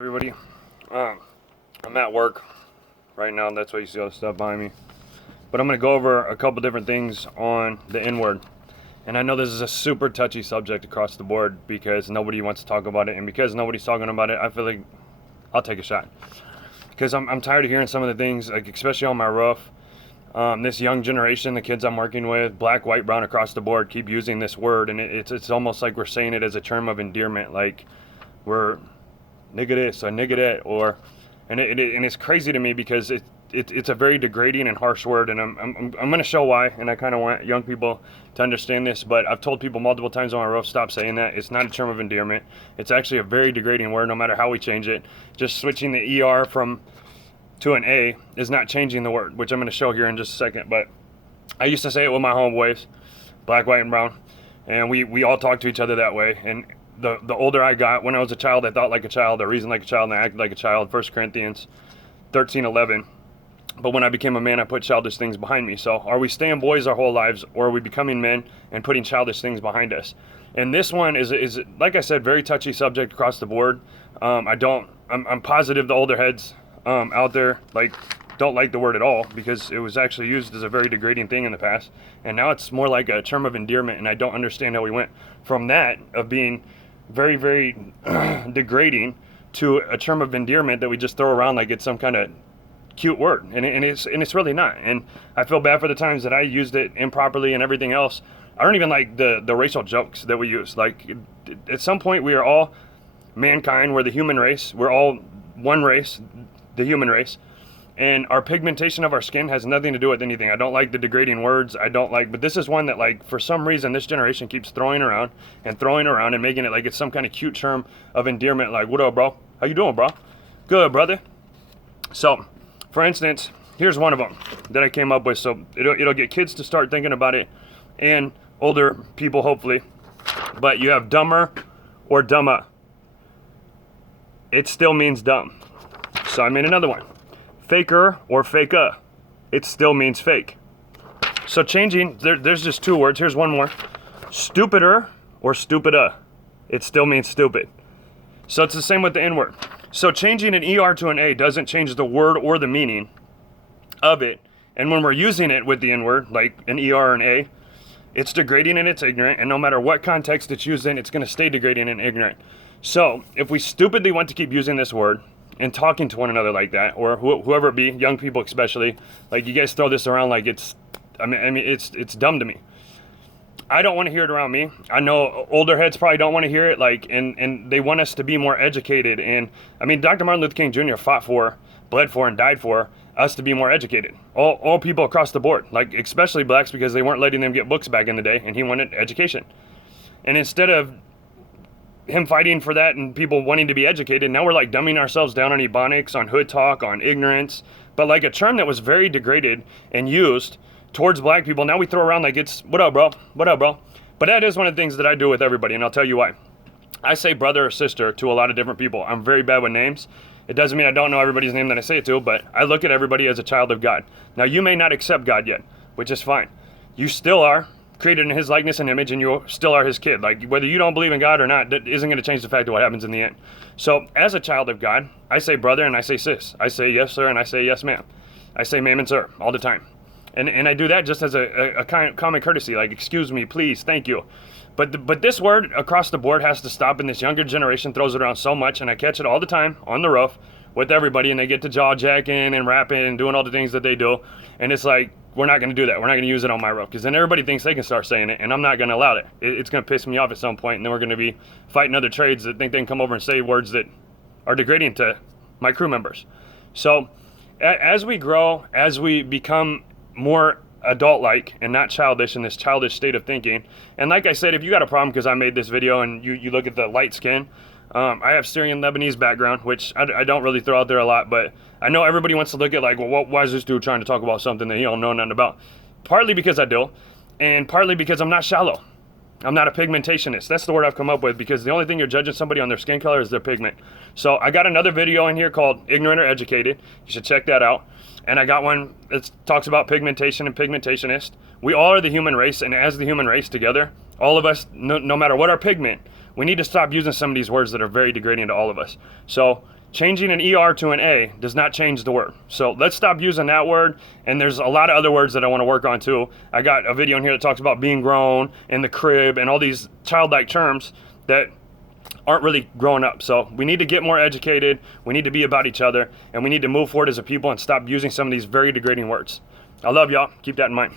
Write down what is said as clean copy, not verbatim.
Everybody, I'm at work right now. That's why you see all the stuff behind me. But I'm going to go over a couple different things on the N-word. And I know this is a super touchy subject across the board because nobody wants to talk about it. And because nobody's talking about it, I feel like I'll take a shot. Because I'm tired of hearing some of the things, like especially on my roof. This young generation, the kids I'm working with, black, white, brown, across the board, keep using this word. And it's almost like we're saying it as a term of endearment. Like we're nigger this or nigger that, and it's crazy to me because it's a very degrading and harsh word, and I'm going to show why, and I kind of want young people to understand this. But I've told people multiple times on my roof, stop saying that. It's not a term of endearment. It's actually a very degrading word, no matter how we change it. Just switching the ER to an A is not changing the word, which I'm going to show here in just a second. But I used to say it with my homeboys, black, white, and brown, and we all talk to each other that way. And the older I got, when I was a child, I thought like a child, I reasoned like a child, and I acted like a child, 1 Corinthians 13:11. But when I became a man, I put childish things behind me. So are we staying boys our whole lives, or are we becoming men and putting childish things behind us? And this one is like I said, very touchy subject across the board. I'm positive the older heads out there don't like the word at all, because it was actually used as a very degrading thing in the past. And now it's more like a term of endearment, and I don't understand how we went from that of being very, very degrading to a term of endearment that we just throw around like it's some kind of cute word, and it's really not. And I feel bad for the times that I used it improperly and everything else. I don't even like the racial jokes that we use. Like, at some point, we are all mankind. We're the human race. We're all one race, the human race. And our pigmentation of our skin has nothing to do with anything. I don't like the degrading words. But this is one that, like, for some reason, this generation keeps throwing around and making it like it's some kind of cute term of endearment. Like, what up, bro? How you doing, bro? Good, brother. So, for instance, here's one of them that I came up with. So it'll get kids to start thinking about it, and older people, hopefully. But you have dumber or dumba. It still means dumb. So I made another one. Faker or faka, it still means fake. So changing, there's just 2 words. Here's one more. Stupider or stupida, it still means stupid. So it's the same with the N-word. So changing an ER to an A doesn't change the word or the meaning of it. And when we're using it with the N-word, like an ER or an A, it's degrading and it's ignorant. And no matter what context it's used in, it's going to stay degrading and ignorant. So if we stupidly want to keep using this word and talking to one another like that, or whoever it be, young people especially, like you guys throw this around like it's dumb to me. I don't want to hear it around me. I know older heads probably don't want to hear it, like, and they want us to be more educated. And I mean, Dr. Martin Luther King Jr. bled for, and died for us to be more educated. All people across the board, like especially blacks, because they weren't letting them get books back in the day, and he wanted education. And instead of him fighting for that and people wanting to be educated, now we're like dumbing ourselves down on ebonics, on hood talk, on ignorance. But like a term that was very degraded and used towards black people, now we throw around like it's, what up, bro? What up, bro? But that is one of the things that I do with everybody, and I'll tell you why. I say brother or sister to a lot of different people. I'm very bad with names. It doesn't mean I don't know everybody's name that I say it to, but I look at everybody as a child of God. Now, you may not accept God yet, which is fine. You still are created in his likeness and image, and you still are his kid. Like, whether you don't believe in God or not, that isn't going to change the fact of what happens in the end. So as a child of God, I say brother and I say sis. I say yes, sir, and I say yes, ma'am. I say ma'am and sir all the time. And I do that just as a common courtesy, like, excuse me, please, thank you. But this word across the board has to stop, and this younger generation throws it around so much, and I catch it all the time on the roof with everybody, and they get to jaw jacking and rapping and doing all the things that they do. And it's like, we're not going to do that. We're not going to use it on my roof, because then everybody thinks they can start saying it, and I'm not going to allow it. It's going to piss me off at some point, and then we're going to be fighting other trades that think they can come over and say words that are degrading to my crew members. So as we grow, as we become more adult-like and not childish in this childish state of thinking, and like I said, if you got a problem because I made this video and you look at the light skin, I have Syrian Lebanese background, which I don't really throw out there a lot, but I know everybody wants to look at like, well, why is this dude trying to talk about something that he don't know nothing about? Partly because I do, and partly because I'm not shallow. I'm not a pigmentationist. That's the word I've come up with, because the only thing you're judging somebody on their skin color is their pigment. So I got another video in here called Ignorant or Educated. You should check that out. And I got one that talks about pigmentation and pigmentationist. We all are the human race, and as the human race together, all of us, no matter what our pigment, we need to stop using some of these words that are very degrading to all of us. So changing an ER to an A does not change the word. So let's stop using that word. And there's a lot of other words that I want to work on too. I got a video in here that talks about being grown, in the crib, and all these childlike terms that aren't really growing up. So we need to get more educated. We need to be about each other, and we need to move forward as a people and stop using some of these very degrading words. I love y'all. Keep that in mind.